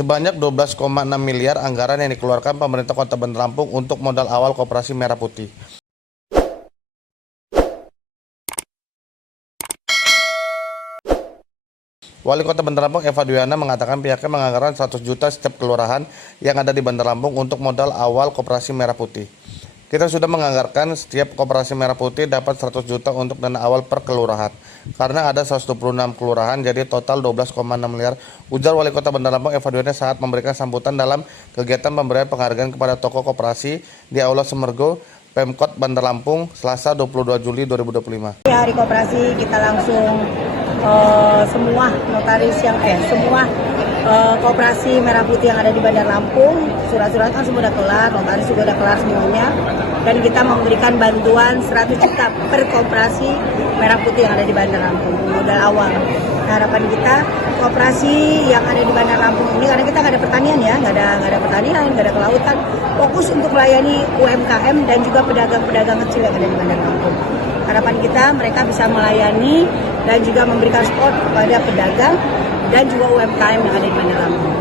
Sebanyak 12,6 miliar anggaran yang dikeluarkan pemerintah Kota Bandar Lampung untuk modal awal Koperasi Merah Putih. Wali Kota Bandar Lampung Eva Duyana mengatakan pihaknya menganggarkan 100 juta setiap kelurahan yang ada di Bandar Lampung untuk modal awal Koperasi Merah Putih. Kita sudah menganggarkan setiap Koperasi Merah Putih dapat 100 juta untuk dana awal per kelurahan. Karena ada 126 kelurahan jadi total 12,6 miliar, ujar Wali Kota Bandar Lampung Eva Duyana saat memberikan sambutan dalam kegiatan pemberian penghargaan kepada tokoh koperasi di Aula Semergo, Pemkot Bandar Lampung, Selasa 22 Juli 2025. Hari koperasi kita langsung semua notaris semua koperasi Merah Putih yang ada di Bandar Lampung, surat-surat kan semua udah kelar, notaris juga udah kelar semuanya, dan kita memberikan bantuan 100 juta per koperasi Merah Putih yang ada di Bandar Lampung, modal awal. Harapan kita koperasi yang ada di Bandar Lampung ini, karena kita nggak ada pertanian ya, nggak ada pertanian, nggak ada kelautan, fokus untuk melayani UMKM dan juga pedagang-pedagang kecil yang ada di Bandar Lampung. Harapan kita mereka bisa melayani dan juga memberikan support kepada pedagang dan juga UMKM yang ada di Bandar Lampung.